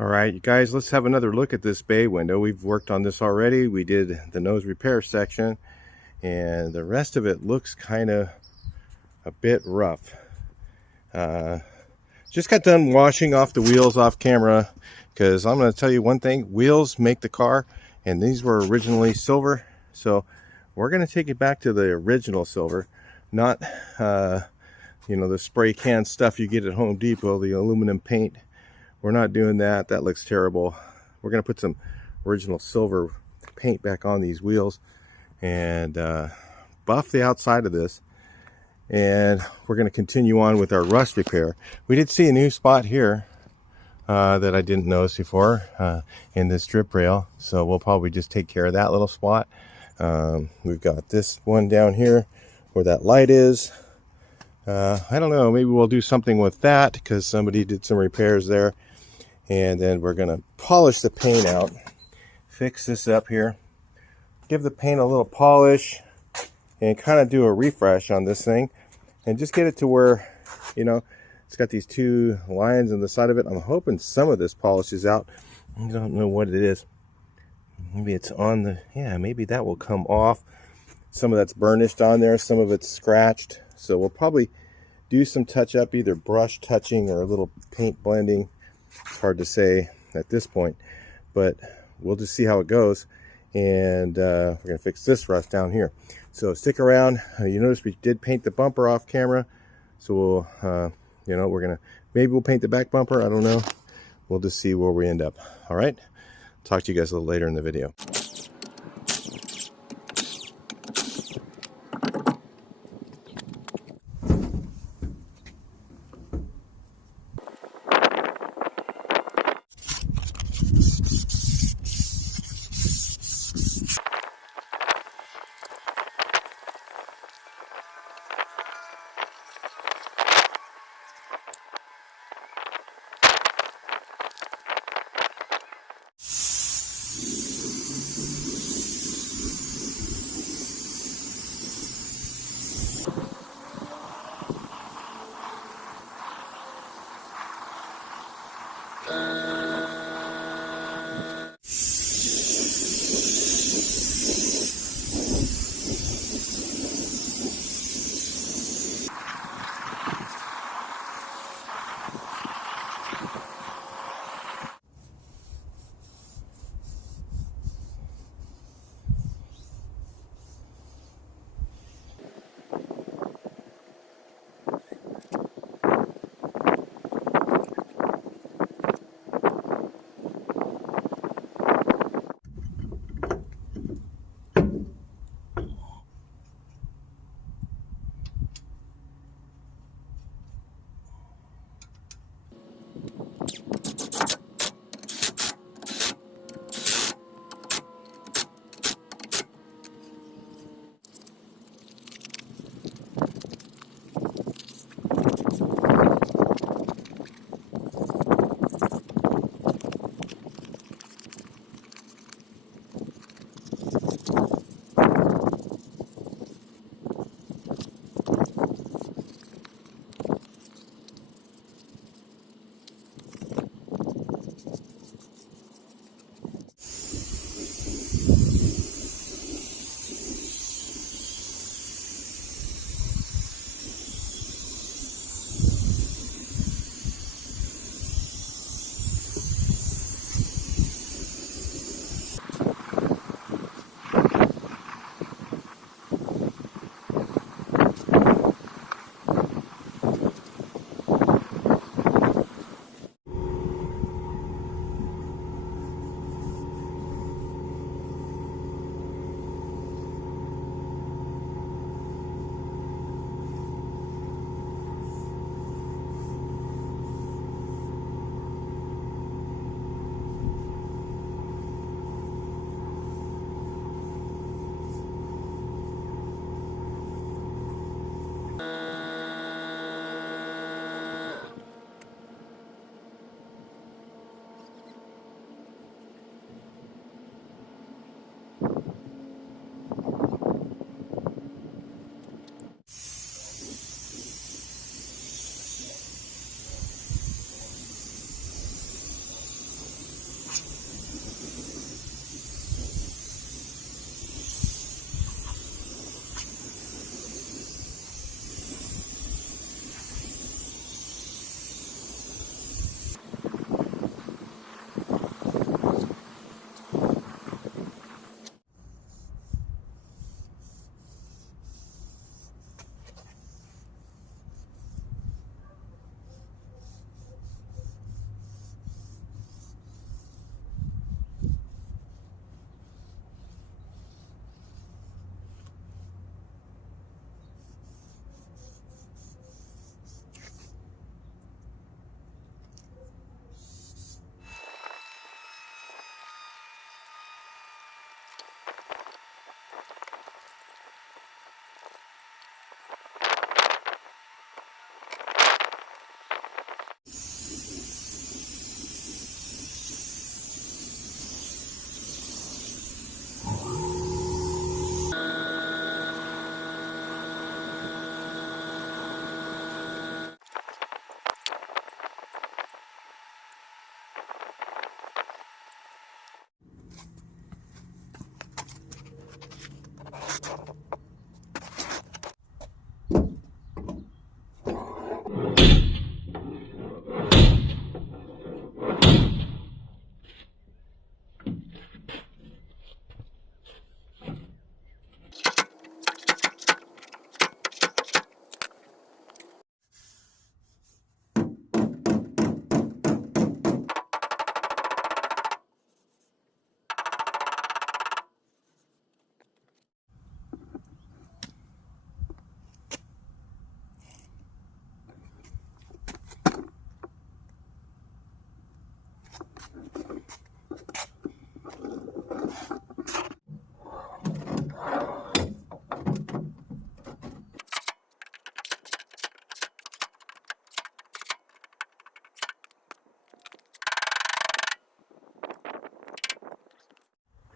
All right, you guys, let's have another look at this bay window. We've worked on this already. We did the nose repair section, and the rest of it looks kind of a bit rough. Just got done washing off the wheels off camera, because I'm going to tell you one thing: wheels make the car, and these were originally silver, so we're going to take it back to the original silver, not the spray can stuff you get at Home Depot, the aluminum paint. We're not doing that. That looks terrible. We're going to put some original silver paint back on these wheels and buff the outside of this. And we're going to continue on with our rust repair. We did see a new spot here that I didn't notice before in this drip rail. So we'll probably just take care of that little spot. We've got this one down here where that light is. I don't know, maybe we'll do something with that because somebody did some repairs there. And then we're going to polish the paint out, fix this up here, give the paint a little polish, and kind of do a refresh on this thing. And just get it to where, it's got these two lines on the side of it. I'm hoping some of this polishes out. I don't know what it is. Maybe it's on the, maybe that will come off. Some of that's burnished on there, some of it's scratched. So we'll probably do some touch up, either brush touching or a little paint blending. It's hard to say at this point, but we'll just see how it goes. And we're going to fix this rust down here. So stick around. You notice we did paint the bumper off camera. So we'll, maybe we'll paint the back bumper. I don't know. We'll just see where we end up. All right. Talk to you guys a little later in the video.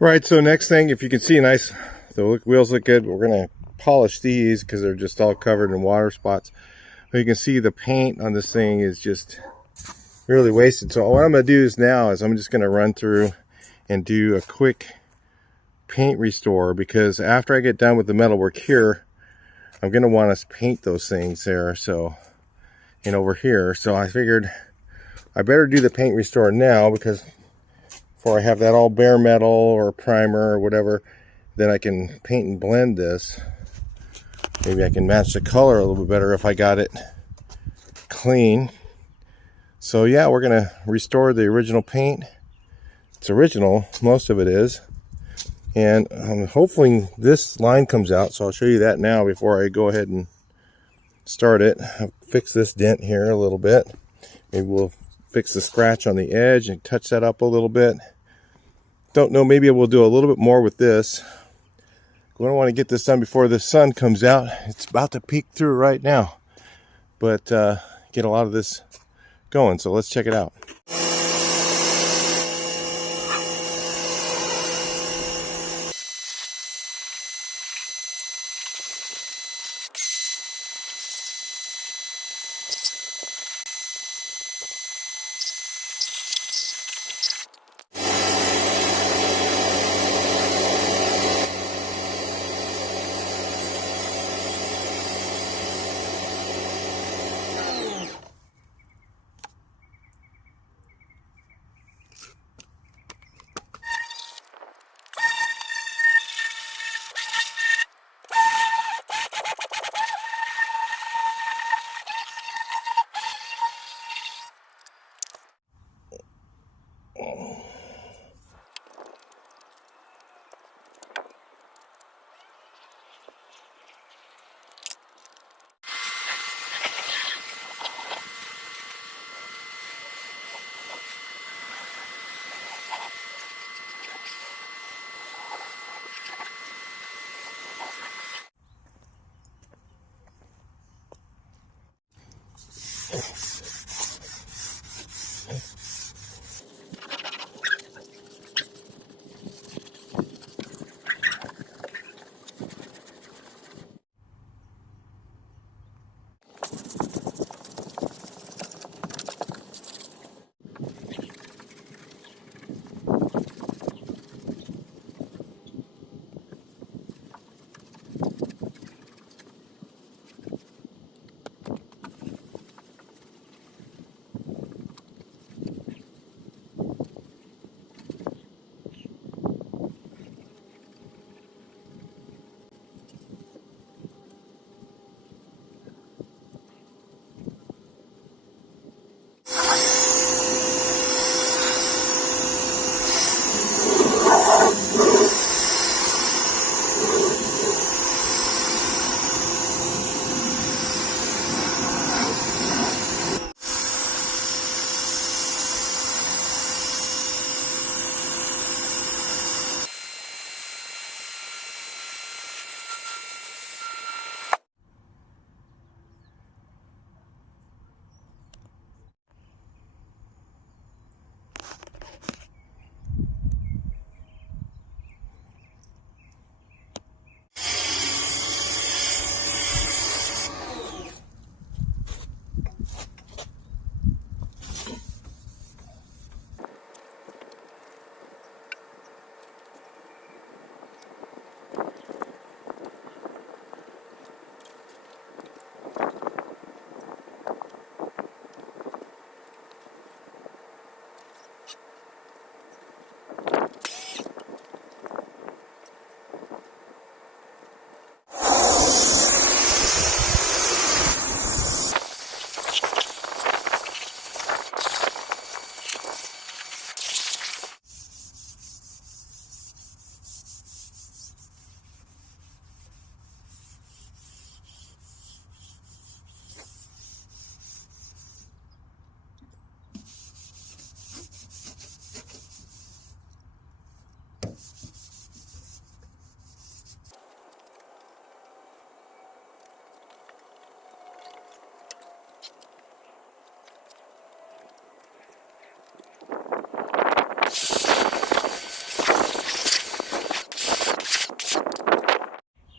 Right, so next thing, if you can see the wheels look good, we're going to polish these because they're just all covered in water spots. But you can see the paint on this thing is just really wasted. So what I'm going to do now is I'm just going to run through and do a quick paint restore, because after I get done with the metalwork here, I'm going to want to paint those things there, so, and over here. So I figured I better do the paint restore now, because before I have that all bare metal or primer or whatever, then I can paint and blend this. Maybe I can match the color a little bit better if I got it clean. So yeah, we're gonna restore the original paint. It's original, most of it is. And hopefully this line comes out, so I'll show you that now before I go ahead and start it. I'll fix this dent here a little bit. Maybe we'll fix the scratch on the edge and touch that up a little bit. Don't know, maybe we'll do a little bit more with this. We don't want to get this done before the sun comes out. It's about to peek through right now, but get a lot of this going, so let's check it out.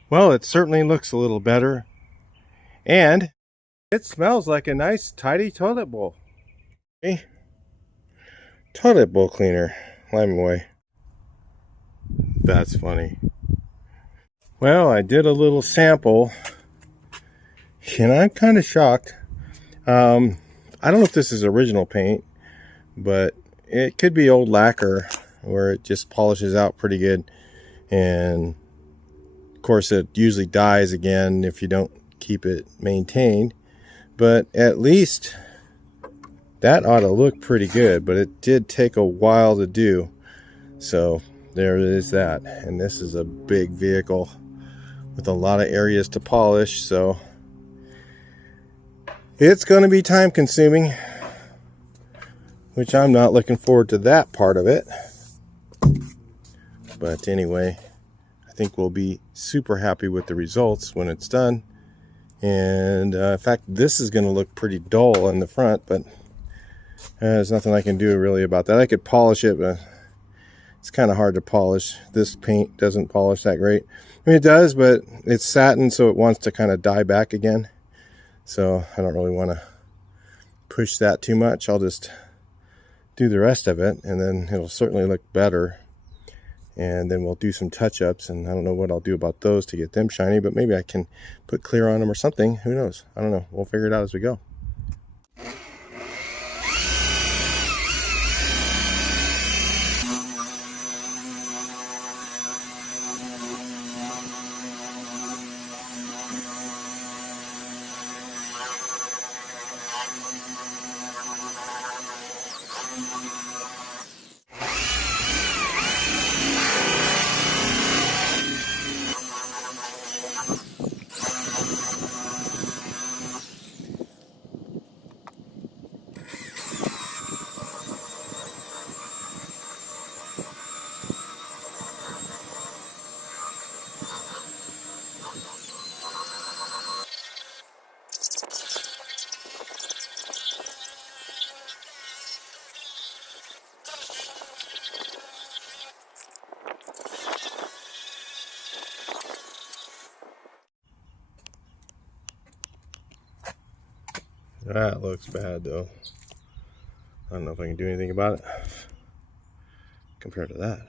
Well, it certainly looks a little better, and it smells like a nice tidy toilet bowl. Hey, toilet bowl cleaner, lime away. That's funny. Well, I did a little sample, and I'm kind of shocked. I don't know if this is original paint, but it could be old lacquer where it just polishes out pretty good. And of course, it usually dies again if you don't keep it maintained. But at least that ought to look pretty good. But it did take a while to do. So there is that. And this is a big vehicle with a lot of areas to polish. So it's going to be time consuming, which I'm not looking forward to that part of it. But anyway, I think we'll be super happy with the results when it's done. And in fact, this is going to look pretty dull in the front, but there's nothing I can do really about that. I could polish it, but it's kind of hard to polish. This paint doesn't polish that great. I mean, it does, but it's satin, so it wants to kind of dye back again. So I don't really want to push that too much. I'll just do the rest of it, and then it'll certainly look better. And then we'll do some touch-ups, and I don't know what I'll do about those to get them shiny, but maybe I can put clear on them or something. Who knows? I don't know. We'll figure it out as we go. That looks bad, though. I don't know if I can do anything about it compared to that.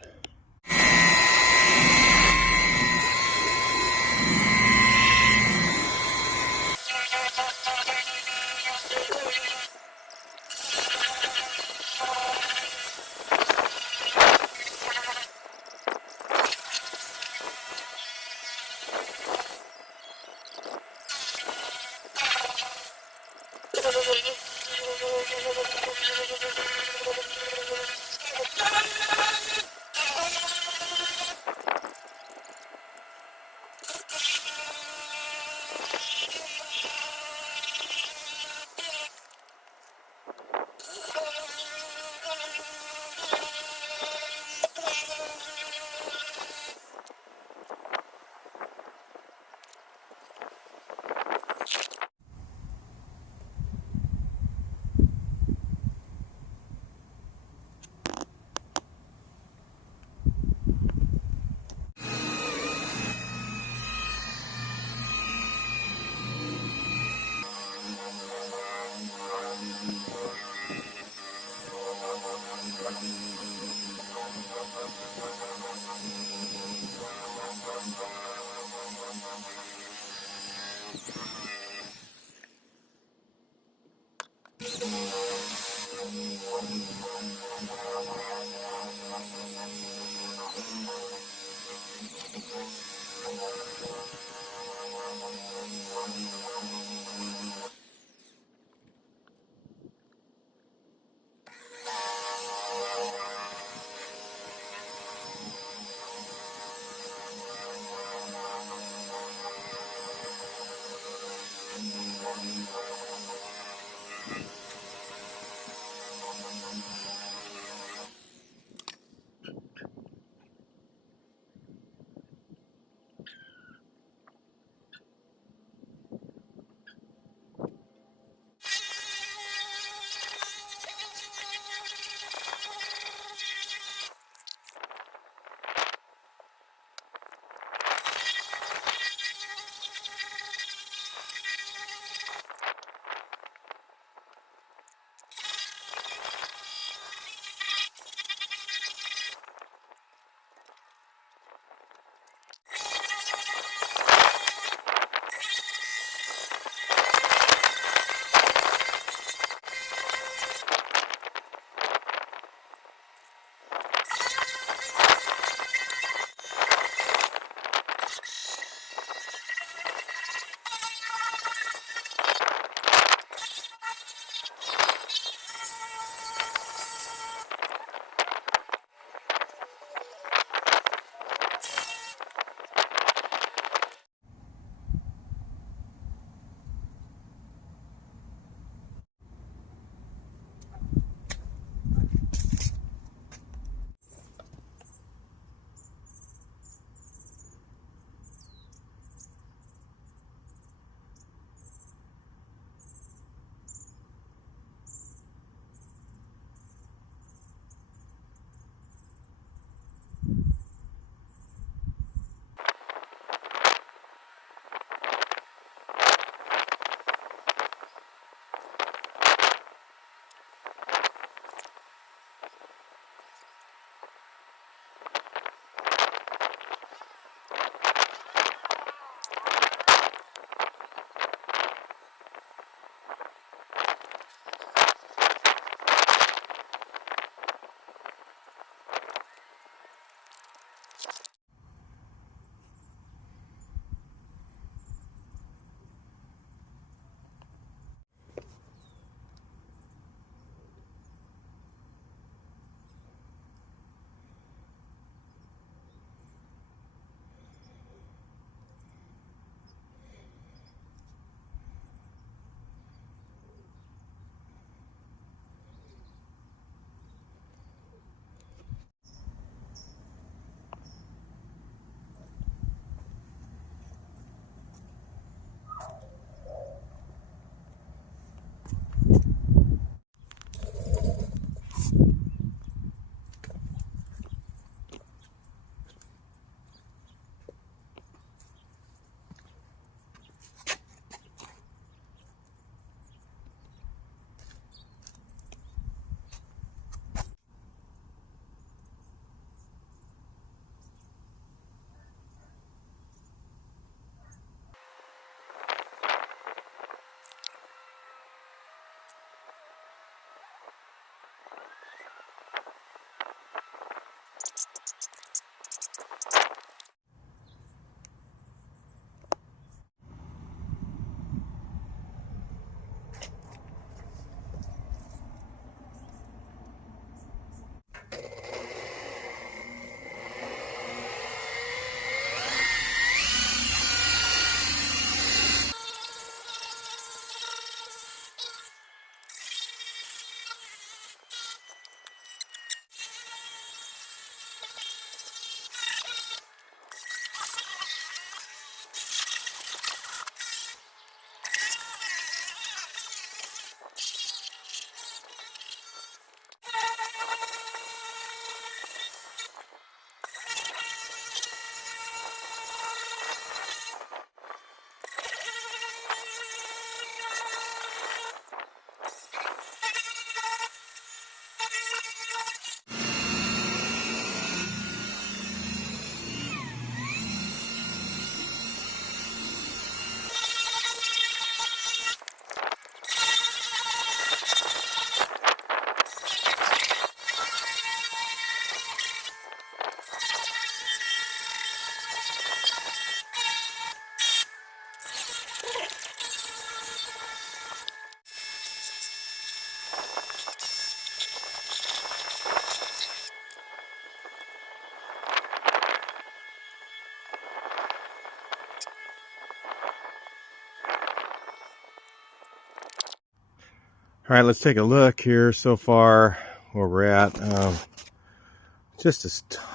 All right, let's take a look here so far where we're at.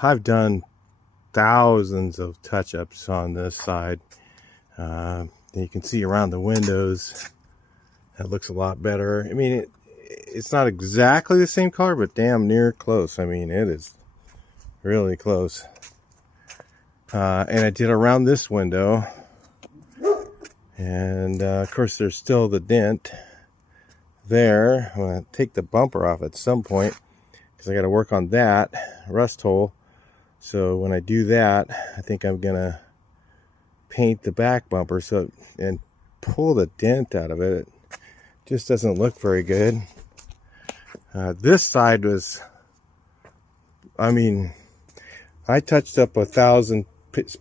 I've done thousands of touch-ups on this side. You can see around the windows that looks a lot better. I mean, it's not exactly the same color, but damn near close. I mean, it is really close. And I did around this window, and of course there's still the dent there. I'm going to take the bumper off at some point because I got to work on that rust hole. So when I do that, I think I'm going to paint the back bumper and pull the dent out of it. It just doesn't look very good. This side was, I mean, I touched up 1,000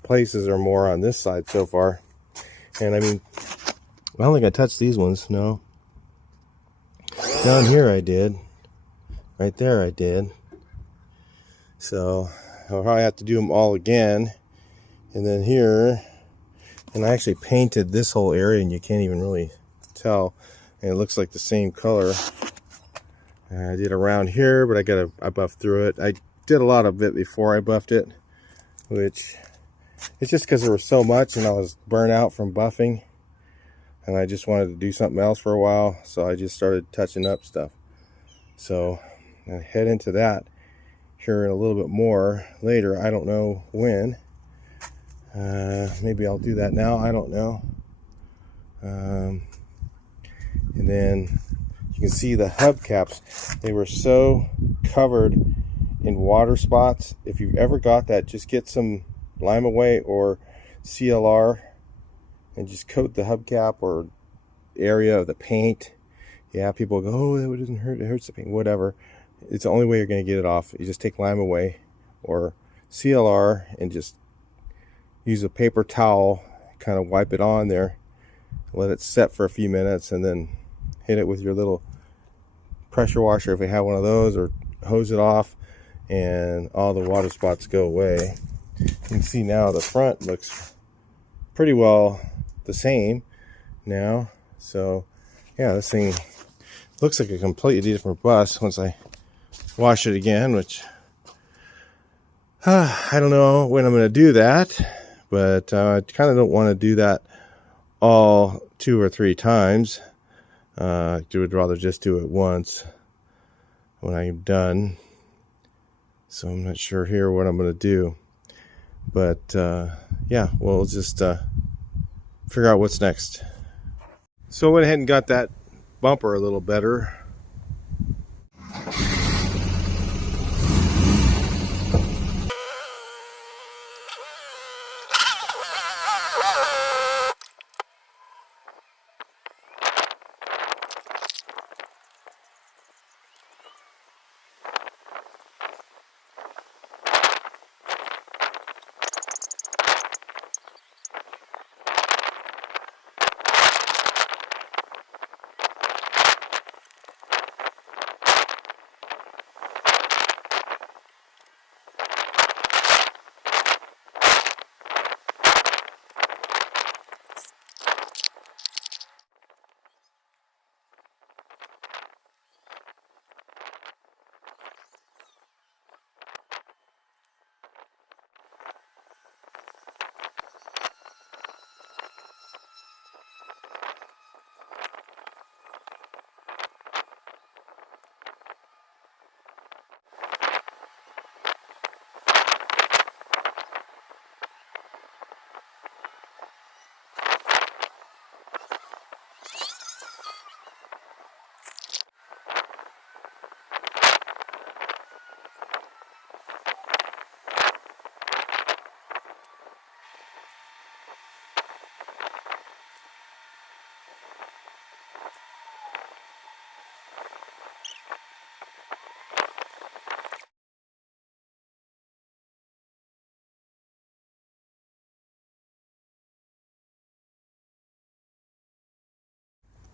places or more on this side so far. And I mean, I don't think I touched these ones, no. Down here I did. Right there I did. So I'll probably have to do them all again. And then here, and I actually painted this whole area and you can't even really tell. And it looks like the same color. I did around here, but I buffed through it. I did a lot of it before I buffed it, which it's just because there was so much and I was burnt out from buffing. And I just wanted to do something else for a while, so I just started touching up stuff. So I'll head into that here in a little bit more later. I don't know when. Maybe I'll do that now. I don't know. And then you can see the hubcaps. They were so covered in water spots. If you've ever got that, just get some Lime Away or CLR and just coat the hubcap or area of the paint. Yeah, people go, oh, that doesn't hurt, it hurts the paint, whatever. It's the only way you're going to get it off. You just take Lime Away or CLR and just use a paper towel, kind of wipe it on there, let it set for a few minutes, and then hit it with your little pressure washer if you have one of those, or hose it off, and all the water spots go away. You can see now the front looks pretty well the same now. So yeah, this thing looks like a completely different bus once I wash it again, which I don't know when I'm going to do that, but I kind of don't want to do that all 2 or 3 times. I would rather just do it once when I'm done. So I'm not sure here what I'm going to do, but yeah, we'll just figure out what's next. So I went ahead and got that bumper a little better.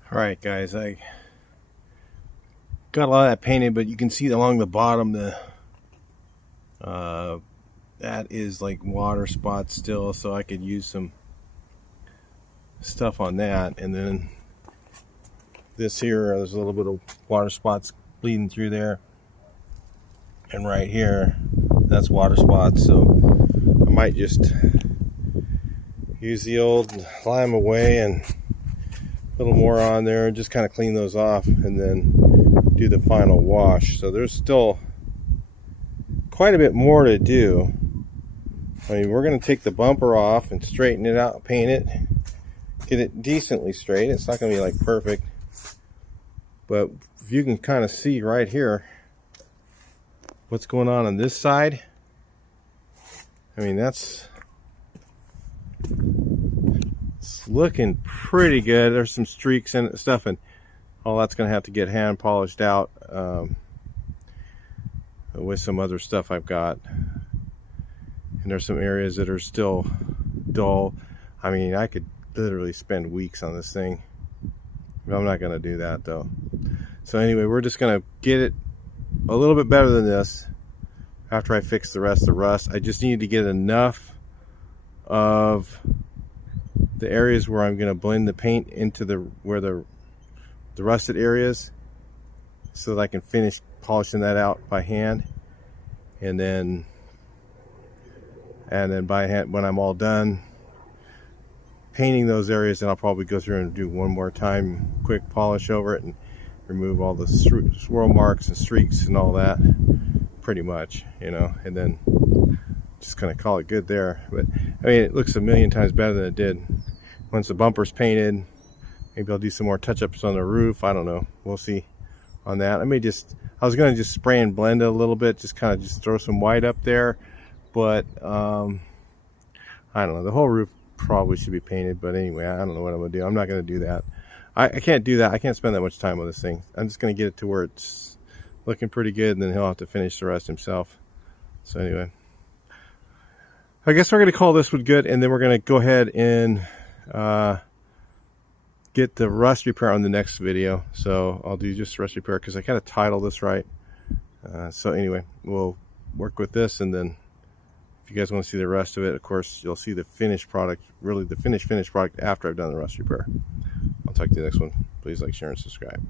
Alright guys, I got a lot of that painted, but you can see along the bottom that is like water spots still, so I could use some stuff on that. And then This here, there's a little bit of water spots bleeding through there, and right here, that's water spots. So I might just use the old lime away and a little more on there and just kind of clean those off and then do the final wash. So there's still quite a bit more to do. I mean, we're going to take the bumper off and straighten it out, paint it, get it decently straight. It's not going to be like perfect, but if you can kind of see right here what's going on this side, I mean, it's looking pretty good. There's some streaks in it and stuff, and all that's going to have to get hand polished out with some other stuff I've got. And there's some areas that are still dull. I mean, I could literally spend weeks on this thing. I'm not going to do that though. So anyway, we're just going to get it a little bit better than this after I fix the rest of the rust. I just need to get enough of the areas where I'm going to blend the paint into where the rusted areas, so that I can finish polishing that out by hand, and then by hand, when I'm all done painting those areas, then I'll probably go through and do one more time quick polish over it and remove all the swirl marks and streaks and all that, pretty much, you know, and then just kind of call it good there. But I mean, it looks a million times better than it did. Once the bumper's painted, maybe I'll do some more touch-ups on the roof. I don't know, we'll see on that. I was going to just spray and blend it a little bit, just kind of just throw some white up there, but I don't know, the whole roof probably should be painted. But anyway, I don't know what I'm going to do. I'm not going to do that. I can't do that. I can't spend that much time with this thing. I'm just going to get it to where it's looking pretty good, and then he'll have to finish the rest himself. So anyway, I guess we're going to call this one good, and then we're going to go ahead and get the rust repair on the next video. So I'll do just rust repair because I kind of titled this right. So anyway, we'll work with this, and then if you guys want to see the rest of it, of course, you'll see the finished product, really the finished product after I've done the rust repair. I'll talk to you next one. Please like, share, and subscribe.